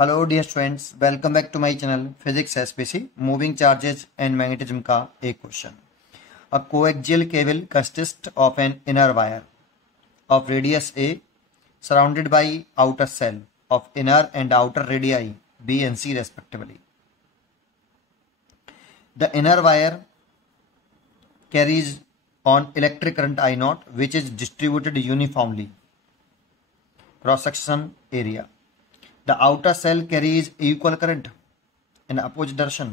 Hello dear students, welcome back to my channel physics SPC. Moving charges and magnetism का एक question. A coaxial cable consist of an inner wire of radius a surrounded by outer shell of inner and outer radii b and c respectively. The inner wire carries on electric current I naught which is distributed uniformly cross section area. The outer cell carries equal current in opposite direction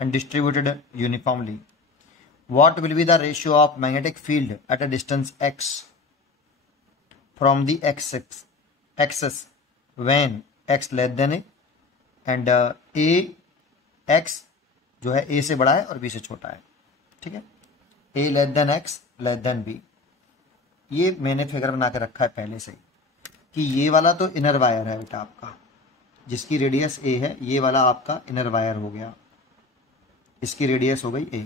and distributed uniformly. What will be the ratio of magnetic field at a distance x from the axis when x less than a and a x जो है a से बड़ा है और b से छोटा है। ठीक है, a less than x less than b। ये मैंने फिगर बना के रखा है पहले से ही कि ये वाला तो इनर वायर है बेटा आपका, जिसकी रेडियस a है। ये वाला आपका इनर वायर हो गया, इसकी रेडियस हो गई a,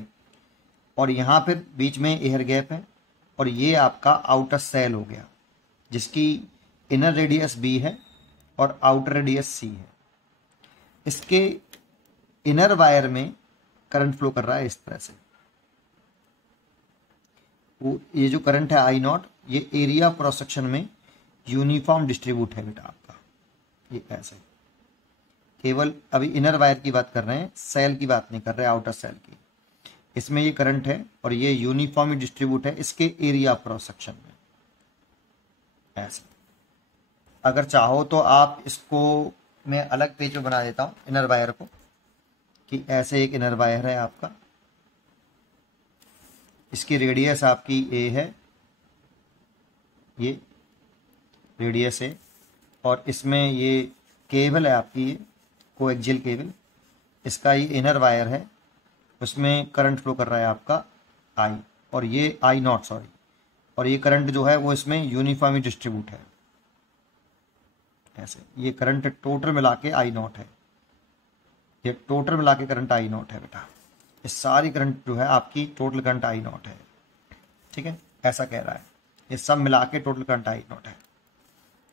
और यहाँ फिर बीच में एयर गैप है, और ये आपका आउटर सेल हो गया जिसकी इनर रेडियस b है और आउटर रेडियस c है। इसके इनर वायर में करंट फ्लो कर रहा है इस तरह से। वो ये जो करंट है आई नॉट, ये एरिया क्रॉस सेक्शन में यूनिफॉर्म डिस्ट्रीब्यूट है बेटा आपका। ये ऐसे केवल अभी इनर वायर की बात कर रहे हैं, सेल की बात नहीं कर रहे, आउटर सेल की। इसमें ये करंट है और ये यूनिफॉर्म डिस्ट्रीब्यूट है इसके एरिया क्रॉस सेक्शन में ऐसे। अगर चाहो तो आप इसको मैं अलग पेज में बना देता हूं इनर वायर को, कि ऐसे एक इनर वायर है आपका, इसकी रेडियस आपकी a है, ये रेडियस है, और इसमें ये केबल है आपकी, ये कोएक्सियल केबल, इसका ये इनर वायर है, उसमें करंट फ्लो कर रहा है आपका I, और ये I नॉट सॉरी, और ये करंट जो है वो इसमें यूनिफॉर्मली डिस्ट्रीब्यूट है ऐसे। ये करंट टोटल मिला के I नॉट है, ये टोटल मिला के करंट I नॉट है बेटा। ये सारी करंट जो है आपकी टोटल करंट आई नॉट है। ठीक है, ऐसा कह रहा है, ये सब मिला के टोटल करंट आई नॉट है।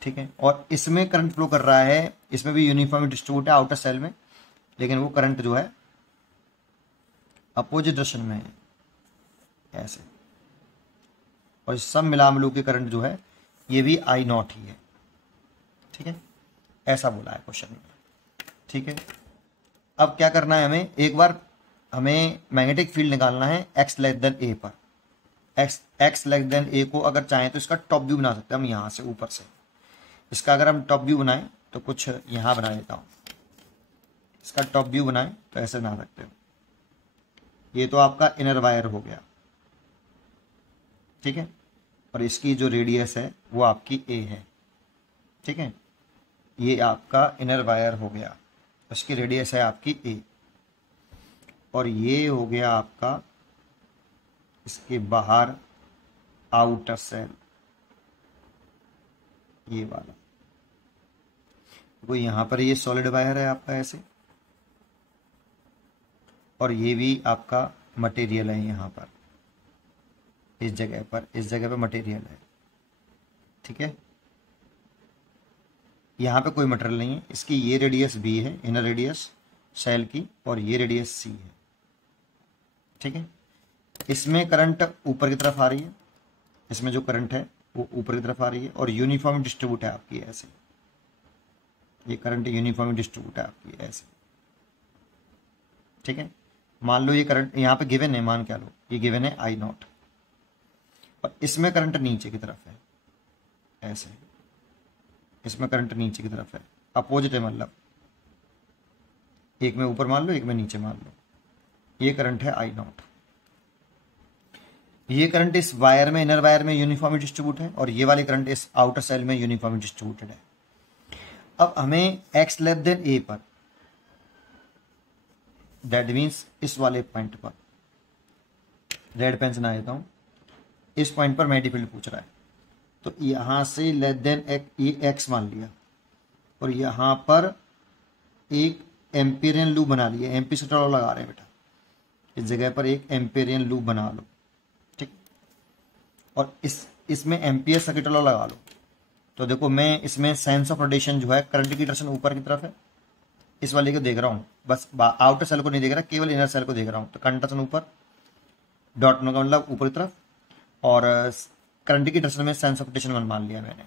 ठीक है, और इसमें करंट फ्लो कर रहा है, इसमें भी यूनिफॉर्म डिस्ट्रीब्यूट है आउटर सेल में, लेकिन वो करंट जो है अपोजिट डायरेक्शन में है ऐसे। और सब मिला मिलू के करंट जो है ये भी आई नॉट ही है। ठीक है, ऐसा बोला है क्वेश्चन में। ठीक है, अब क्या करना है हमें, एक बार हमें मैग्नेटिक फील्ड निकालना है x लेस देन a पर। x लेस देन a को अगर चाहें तो इसका टॉप व्यू बना सकते हैं हम यहाँ से ऊपर से। इसका अगर हम टॉप व्यू बनाएं तो कुछ यहाँ बना देता हूँ, इसका टॉप व्यू बनाएं तो ऐसे बना सकते हो। ये तो आपका इनर वायर हो गया, ठीक है, और इसकी जो रेडियस है वो आपकी a है। ठीक है, ये आपका इनर वायर हो गया, उसकी रेडियस है आपकी a, और ये हो गया आपका इसके बाहर आउटर सेल, ये वाला। तो यहाँ पर ये सॉलिड वायर है आपका ऐसे, और ये भी आपका मटेरियल है यहाँ पर, इस जगह पर मटेरियल है। ठीक है, यहाँ पे कोई मटेरियल नहीं है, इसकी ये रेडियस b है, इनर रेडियस सेल की, और ये रेडियस c है। ठीक है, इसमें करंट ऊपर की तरफ आ रही है, इसमें जो करंट है वो ऊपर की तरफ आ रही है, और यूनिफॉर्म डिस्ट्रीब्यूट है आपकी ऐसे। ये करंट यूनिफॉर्म डिस्ट्रीब्यूट है आपकी ऐसे। ठीक है, मान लो ये करंट यहाँ पे गिवन है, मान क्या लो ये गिवन है आई नॉट, और इसमें करंट नीचे की तरफ है ऐसे, इसमें करंट नीचे की तरफ है, अपोजिट है, मतलब एक में ऊपर मान लो एक में नीचे मान लो। ये करंट है आई नॉट, ये करंट इस वायर में, इनर वायर में यूनिफॉर्म डिस्ट्रीब्यूट है, और ये वाली करंट इस आउटर सेल में यूनिफॉर्म डिस्ट्रीब्यूटेड है। अब हमें x लेस देन a पर, दैट मीन्स इस वाले पॉइंट पर, रेड पेन से ना देता हूं, इस पॉइंट पर मैग्नेटिक फील्ड पूछ रहा है, तो यहां से लेस देन ये x मान लिया, और यहां पर एक एम्पेरियन लूप बना लिया, एम्पी से लगा रहे हैं बेटा, इस जगह पर एक एम्पेरियन लूप बना लो। ठीक, और इसमें एम्पियर सर्किट लॉ लगा लो, तो देखो मैं इसमें सेंस ऑफ रोटेशन जो है, करंट की डायरेक्शन ऊपर की तरफ है, इस वाले को देख रहा हूँ, बस आउटर सेल को नहीं देख रहा, केवल इनर सेल को देख रहा हूँ। तो करंट डायरेक्शन ऊपर, डॉट का मतलब ऊपर की तरफ, और करंट की डायरेक्शन में सेंस ऑफ रोटेशन मान लिया मैंने।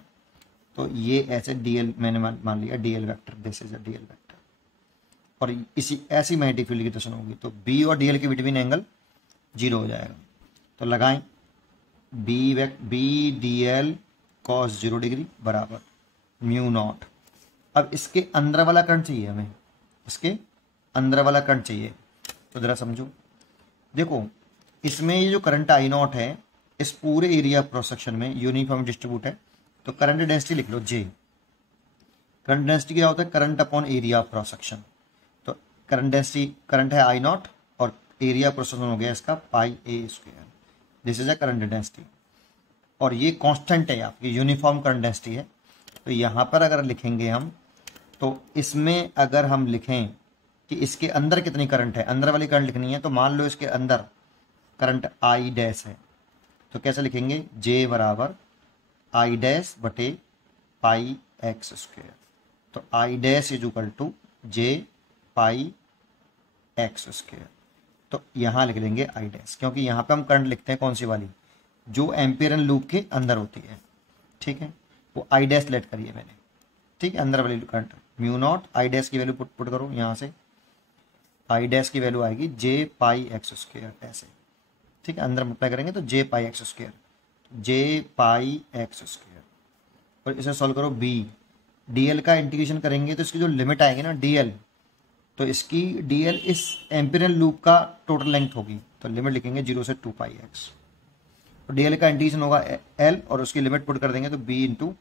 तो ये ऐसे डीएल मैंने मान लिया, DL vector, this is a DL vector. और इसी ऐसी मैग्नेटिक फील्ड की डायरेक्शन होगी, तो बी और डीएल के बिटवीन एंगल 0 हो जाएगा। तो लगाएं B D L cos 0 degree बराबर म्यू नॉट। अब इसके अंदर वाला करंट चाहिए हमें, इसके अंदर वाला करंट चाहिए। तो जरा समझो, देखो इसमें ये जो करंट आई नॉट है, इस पूरे एरिया क्रॉस सेक्शन में यूनिफॉर्म डिस्ट्रीब्यूट है। तो करंट डेंसिटी लिख लो जे। करंट डेंसिटी क्या होता है? Current upon area of cross section. तो करंट डेंसिटी, करंट है आई नॉट और एरिया क्रॉस सेक्शन हो गया इसका pi A square. This is a current density, और ये कांस्टेंट है, आपकी यूनिफॉर्म करंट डेंसिटी है। तो यहाँ पर अगर लिखेंगे हम, तो इसमें अगर हम लिखें कि इसके अंदर कितनी करंट है, अंदर वाली करंट लिखनी है, तो मान लो इसके अंदर करंट आई डैश है, तो कैसे लिखेंगे? जे बराबर आई डैश बटे पाई एक्स स्क्वायर। तो I dash is equal to J pi x square. तो यहाँ लिख लेंगे आई डैश, क्योंकि यहाँ पे हम करंट लिखते हैं कौन सी वाली, जो एम्पियरन लूप के अंदर होती है, ठीक है। वो आई डैश लेट करिए मैंने, ठीक है, अंदर वाली current mu naught, I dash की वैल्यू पुट करो यहाँ से, आई डैश की वैल्यू आएगी जे पाई एक्स स्क्वायर, ऐसे, ठीक है। अंदर मल्टीप्लाई करेंगे तो जे पाई एक्स स्क्वायर, जे पाई एक्स स्क्वायर। और इसे सॉल्व करो, बी डीएल का इंटीग्रेशन करेंगे तो इसकी जो लिमिट आएगी ना डीएल, तो इसकी डीएल इस एम्पियरल लूप का टोटल लेंथ होगी। तो लिमिट लिखेंगे 0 से 2 पाई एक्स। तो डीएल का इंटीग्रेशन होगा एल, और उसकी लिमिट पुट कर देंगे तो बी इंटू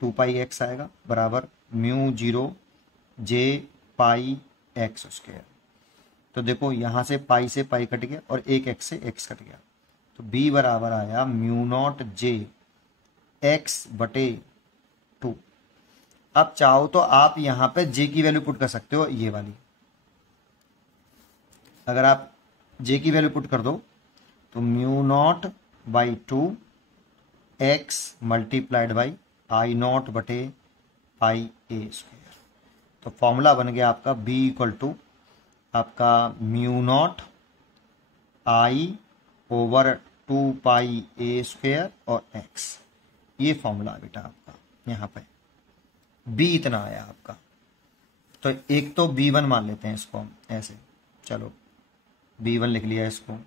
2 पाई एक्स आएगा बराबर म्यू 0 जे पाई एक्स स्क्वायर। तो देखो यहाँ से पाई कट गया और एक एक्स से एक्स कट गया, तो बी बराबर आया म्यू नॉट जे एक्स बटे 2। अब चाहो तो आप यहाँ पे जे की वैल्यू पुट कर सकते हो, ये वाली। अगर आप जे की वैल्यू पुट कर दो तो mu naught by 2 x multiplied by I not बटे पाई ए स्क्वायर। तो फॉर्मूला बन गया आपका बी इक्वल टू आपका mu naught I over 2 pi A square और एक्स। ये फॉर्मूला बेटा आपका यहाँ पे बी इतना आया आपका। तो एक तो B1 मान लेते हैं इसको हम ऐसे, चलो B1 लिख लिया इसको।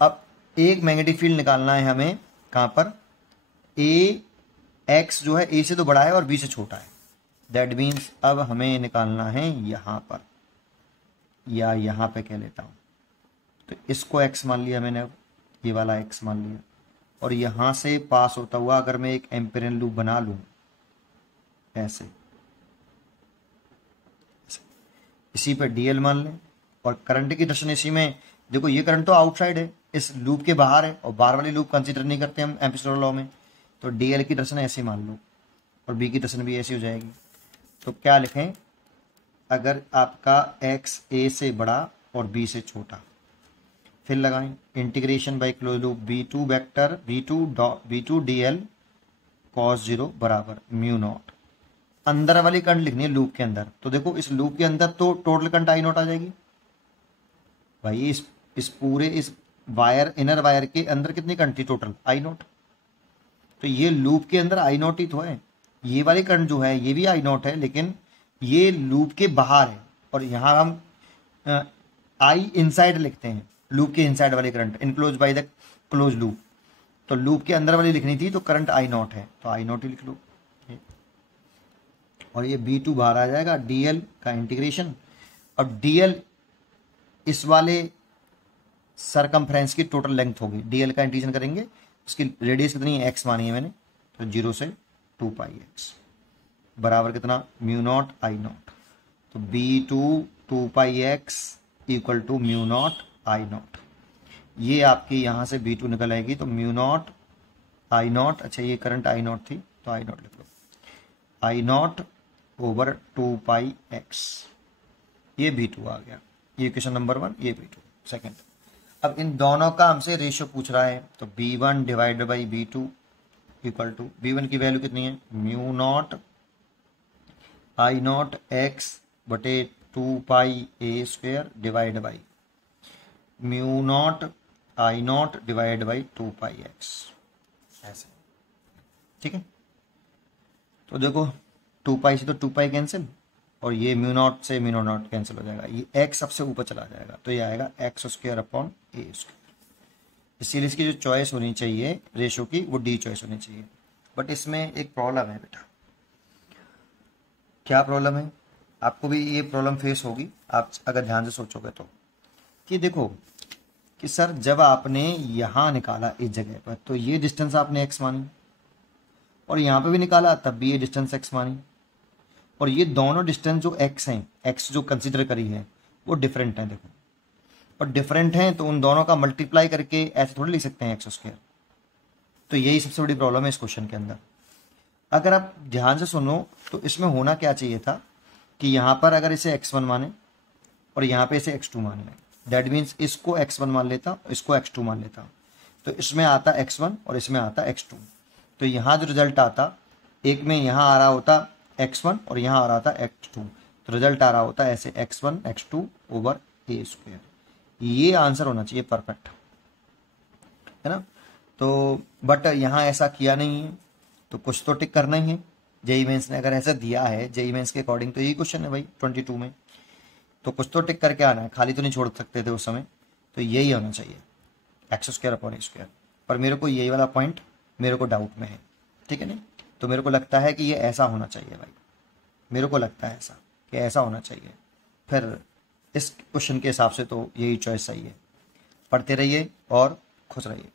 अब एक मैग्नेटिक फील्ड निकालना है हमें, कहाँ पर? ए एक्स जो है ए से तो बड़ा है और बी से छोटा है, दैट मीन्स अब हमें निकालना है यहाँ पर, या यहाँ पे कह लेता हूँ। तो इसको एक्स मान लिया मैंने, अब ये वाला एक्स मान लिया, और यहाँ से पास होता हुआ अगर मैं एक एम्पियरन लूप बना लूँ ऐसे, इसी पे डीएल मान लें, और करंट की डायरेक्शन इसी में, देखो ये करंट तो आउटसाइड है, इस लूप के बाहर है, और बाहर वाली लूप कंसीडर नहीं करते हम एम्पीयर लॉ में। तो डीएल की डायरेक्शन ऐसे मान लो, और बी की डायरेक्शन भी ऐसी हो जाएगी। तो क्या लिखें? अगर आपका एक्स ए से बड़ा और बी से छोटा, फिर लगाएं integration by close loop b2 vector b2 dl cos 0 बराबर म्यू नॉट। अंदर वाली करंट लिखनी है लूप के अंदर, तो देखो इस लूप के अंदर तो टोटल करंट आई नॉट आ जाएगी भाई। इस पूरे इस वायर, इनर वायर के अंदर कितनी करंट थी टोटल? आई नॉट। तो ये लूप के अंदर आई नॉट ही तो है, ये वाली करंट जो है ये भी आई नॉट है, लेकिन ये लूप के बाहर है, और यहाँ हम आई इनसाइड लिखते हैं, लूप के इनसाइड वाली current enclose by the close loop. तो लूप के अंदर वाली लिखनी थी, तो करंट आई नॉट है, तो आई नॉट ही लिख लो। और ये B2 बाहर आ जाएगा, डीएल का इंटीग्रेशन, और डीएल इस वाले सरकमफ्रेंस की टोटल लेंथ होगी। डीएल का इंटीग्रेशन करेंगे, उसकी रेडियस कितनी है? एक्स मानी है मैंने, तो 0 से 2 पाई एक्स बराबर कितना? Mu naught I naught. तो B2 2 pi x equal to mu naught I naught. ये आपकी यहाँ से B2 निकल आएगी, तो म्यू नॉट आई नॉट, अच्छा ये करंट आई नॉट थी तो आई नॉट लिख लो, आई नॉट ओवर 2 पाई एक्स। ये B2 आ गया, ये क्वेश्चन नंबर 1, ये B2 सेकंड। अब इन दोनों का हमसे रेशियो पूछ रहा है, तो B1 divided by B2 equal to b1 की वैल्यू कितनी है, mu naught I not x बटे 2πa² divide by mu naught I not divide by 2πx, ऐसे। ठीक है, तो देखो 2π से तो 2π कैंसिल, और ये म्यू नॉट से म्यू नॉट कैंसिल हो जाएगा, ये x सबसे ऊपर चला जाएगा, तो ये आएगा x² अपॉन a²। इसीलिए इसकी जो चॉइस होनी चाहिए रेशो की, वो डी चॉइस होनी चाहिए। बट इसमें एक प्रॉब्लम है बेटा। क्या प्रॉब्लम है, आपको भी ये प्रॉब्लम फेस होगी आप अगर ध्यान से सोचोगे तो, कि देखो कि सर जब आपने यहाँ निकाला इस जगह पर, तो ये डिस्टेंस आपने x मानी, और यहाँ पे भी निकाला तब भी ये डिस्टेंस x मानी, और ये दोनों डिस्टेंस जो x हैं, x जो कंसीडर करी है वो डिफरेंट है। देखो, और डिफरेंट हैं तो उन दोनों का मल्टीप्लाई करके ऐसे थोड़ी लिख सकते हैं x²। तो यही सबसे बड़ी प्रॉब्लम है इस क्वेश्चन के अंदर। अगर आप ध्यान से सुनो तो इसमें होना क्या चाहिए था कि यहाँ पर अगर इसे x1 माने और यहाँ पे इसे x2 मान लें, दैट मीन्स इसको x1 मान लेता, इसको x2 मान लेता, तो इसमें आता x1 और इसमें आता x2। तो यहाँ जो रिजल्ट आता, एक में यहाँ आ रहा होता x1 और यहाँ आ रहा था x2, तो रिजल्ट आ रहा होता ऐसे x1 x2 ओवर a²। ये आंसर होना चाहिए परफेक्ट, है ना। तो बट यहाँ ऐसा किया नहीं है, तो कुछ तो टिक करना ही है। जेईई मेंस ने अगर ऐसा दिया है, जेईई मेंस के अकॉर्डिंग तो यही क्वेश्चन है भाई 22 में, तो कुछ तो टिक करके आना है, खाली तो नहीं छोड़ सकते थे उस समय। तो यही होना चाहिए x² अपॉन a²। पर मेरे को यही वाला पॉइंट मेरे को डाउट में है, ठीक है नहीं। तो मेरे को लगता है कि ये ऐसा होना चाहिए भाई, मेरे को लगता है ऐसा कि ऐसा होना चाहिए। फिर इस क्वेश्चन के हिसाब से तो यही चॉइस सही है। पढ़ते रहिए और खुश रहिए।